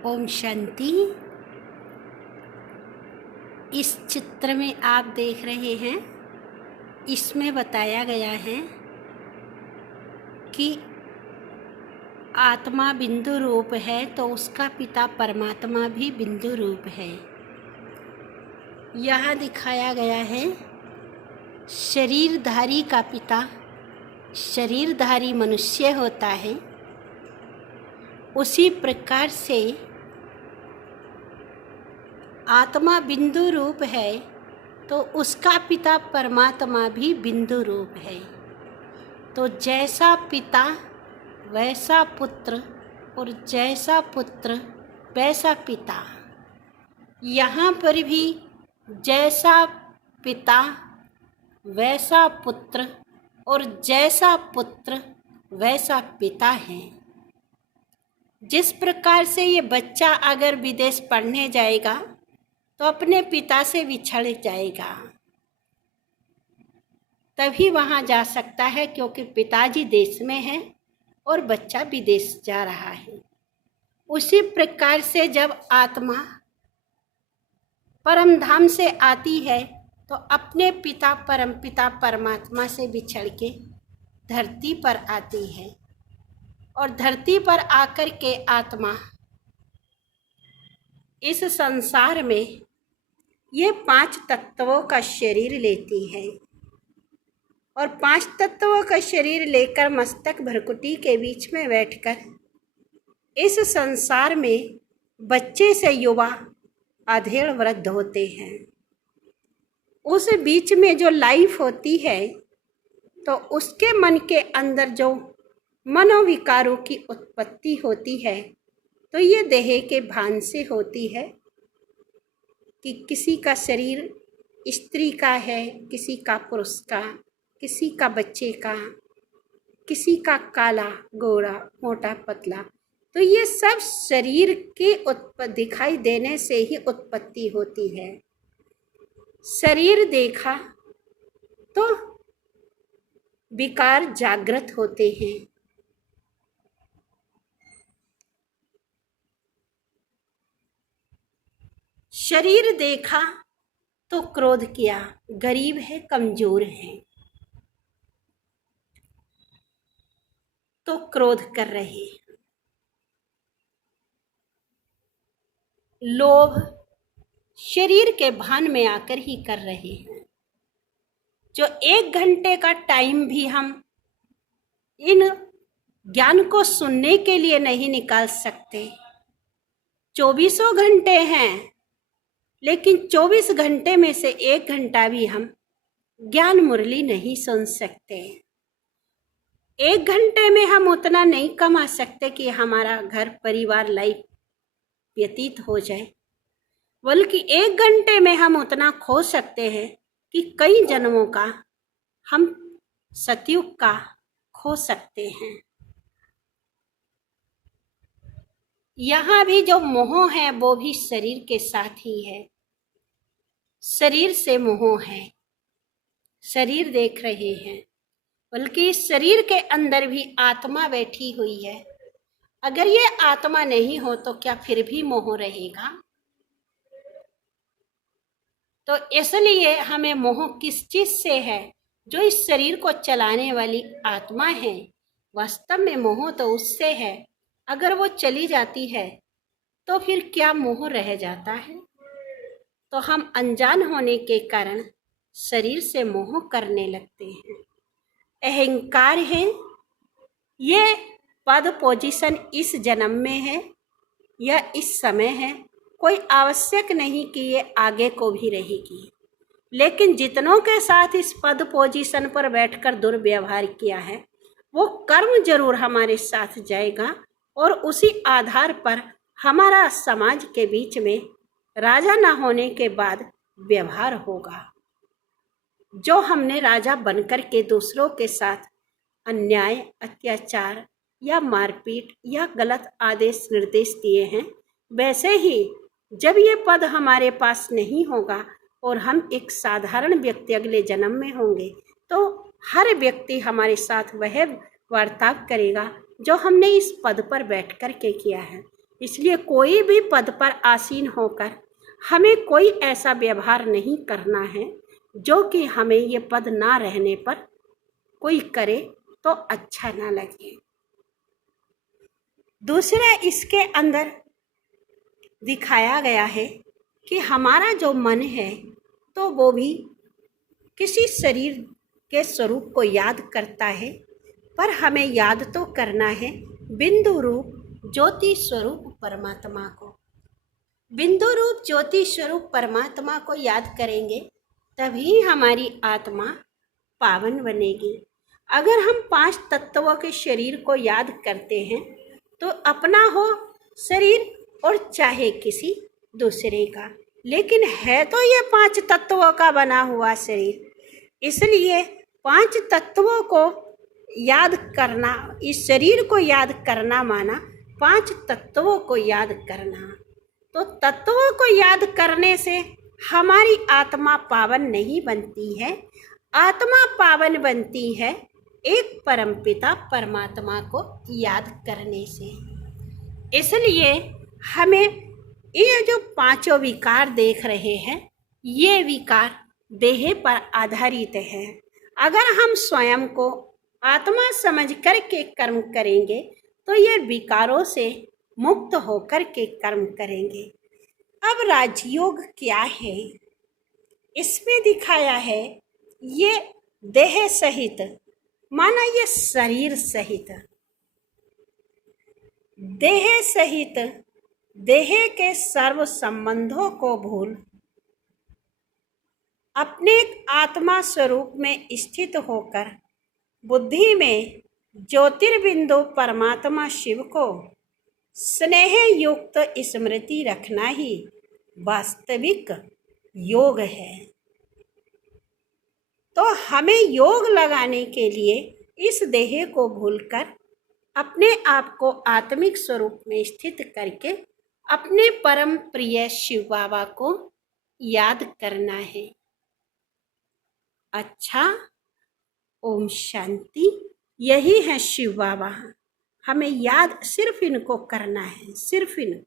ओम शांति। इस चित्र में आप देख रहे हैं, इसमें बताया गया है कि आत्मा बिंदु रूप है तो उसका पिता परमात्मा भी बिंदु रूप है। यहाँ दिखाया गया है शरीरधारी का पिता शरीरधारी मनुष्य होता है, उसी प्रकार से आत्मा बिंदु रूप है तो उसका पिता परमात्मा भी बिंदु रूप है। तो जैसा पिता वैसा पुत्र और जैसा पुत्र वैसा पिता। यहाँ पर भी जैसा पिता वैसा पुत्र और जैसा पुत्र वैसा पिता है। जिस प्रकार से ये बच्चा अगर विदेश पढ़ने जाएगा तो अपने पिता से बिछड़ जाएगा, तभी वहाँ जा सकता है, क्योंकि पिताजी देश में है और बच्चा विदेश जा रहा है। उसी प्रकार से जब आत्मा परम धाम से आती है तो अपने पिता परम पिता परमात्मा से बिछड़ के धरती पर आती है, और धरती पर आकर के आत्मा इस संसार में ये 5 तत्वों का शरीर लेती है, और 5 तत्वों का शरीर लेकर मस्तक भ्रकुटी के बीच में बैठकर इस संसार में बच्चे से युवा अधेड़ वृद्ध होते हैं। उस बीच में जो लाइफ होती है तो उसके मन के अंदर जो मनोविकारों की उत्पत्ति होती है तो ये देह के भान से होती है कि किसी का शरीर स्त्री का है, किसी का पुरुष का, किसी का बच्चे का, किसी का काला गोरा मोटा पतला। तो ये सब शरीर के दिखाई देने से ही उत्पत्ति होती है। शरीर देखा तो विकार जागृत होते हैं। शरीर देखा तो क्रोध किया, गरीब है कमजोर है तो क्रोध कर रहे। लोभ शरीर के भान में आकर ही कर रहे हैं। जो 1 घंटे का टाइम भी हम इन ज्ञान को सुनने के लिए नहीं निकाल सकते। 24 घंटे हैं, लेकिन 24 घंटे में से 1 घंटा भी हम ज्ञान मुरली नहीं सुन सकते। 1 घंटे में हम उतना नहीं कमा सकते कि हमारा घर परिवार लाइफ व्यतीत हो जाए, बल्कि 1 घंटे में हम उतना खो सकते हैं कि कई जन्मों का हम सतयुग का खो सकते हैं। यहाँ भी जो मोह है वो भी शरीर के साथ ही है। शरीर से मोह है, शरीर देख रहे हैं, बल्कि शरीर के अंदर भी आत्मा बैठी हुई है। अगर ये आत्मा नहीं हो तो क्या फिर भी मोह रहेगा? तो इसलिए हमें मोह किस चीज से है? जो इस शरीर को चलाने वाली आत्मा है। वास्तव में मोह तो उससे है। अगर वो चली जाती है तो फिर क्या मोह रह जाता है? तो हम अनजान होने के कारण शरीर से मोह करने लगते हैं। अहंकार है, ये पद पोजीशन इस जन्म में है या इस समय है, कोई आवश्यक नहीं कि ये आगे को भी रहेगी। लेकिन जितनों के साथ इस पद पोजीशन पर बैठकर दुर्व्यवहार किया है वो कर्म जरूर हमारे साथ जाएगा, और उसी आधार पर हमारा समाज के बीच में राजा ना होने के बाद व्यवहार होगा। जो हमने राजा बनकर के दूसरों के साथ अन्याय, अत्याचार या मारपीट या गलत आदेश निर्देश दिए हैं, वैसे ही जब ये पद हमारे पास नहीं होगा और हम एक साधारण व्यक्ति अगले जन्म में होंगे तो हर व्यक्ति हमारे साथ वह वार्ताव करेगा जो हमने इस पद पर बैठ कर के किया है। इसलिए कोई भी पद पर आसीन होकर हमें कोई ऐसा व्यवहार नहीं करना है जो कि हमें ये पद ना रहने पर कोई करे तो अच्छा ना लगे। दूसरा इसके अंदर दिखाया गया है कि हमारा जो मन है तो वो भी किसी शरीर के स्वरूप को याद करता है, पर हमें याद तो करना है बिंदु रूप ज्योति स्वरूप परमात्मा को। बिंदु रूप ज्योति स्वरूप परमात्मा को याद करेंगे तभी हमारी आत्मा पावन बनेगी। अगर हम 5 तत्वों के शरीर को याद करते हैं तो अपना हो शरीर और चाहे किसी दूसरे का, लेकिन है तो ये 5 तत्वों का बना हुआ शरीर। इसलिए 5 तत्वों को याद करना, इस शरीर को याद करना माना 5 तत्वों को याद करना। तो तत्वों को याद करने से हमारी आत्मा पावन नहीं बनती है, आत्मा पावन बनती है एक परमपिता परमात्मा को याद करने से। इसलिए हमें ये जो 5 विकार देख रहे हैं, ये विकार देह पर आधारित है। अगर हम स्वयं को आत्मा समझ कर के कर्म करेंगे तो ये विकारों से मुक्त होकर के कर्म करेंगे। अब राजयोग क्या है? इसमें दिखाया है ये देह सहित, माना ये शरीर सहित, देह सहित देह के सर्व संबंधों को भूल अपने आत्मा स्वरूप में स्थित होकर बुद्धि में ज्योतिर्बिंदु परमात्मा शिव को स्नेह युक्त स्मृति रखना ही वास्तविक योग है। तो हमें योग लगाने के लिए इस देह को भूलकर अपने आप को आत्मिक स्वरूप में स्थित करके अपने परम प्रिय शिव बाबा को याद करना है। अच्छा, ओम शांति। यही है शिव बाबा। हमें याद सिर्फ इनको करना है, सिर्फ इनको।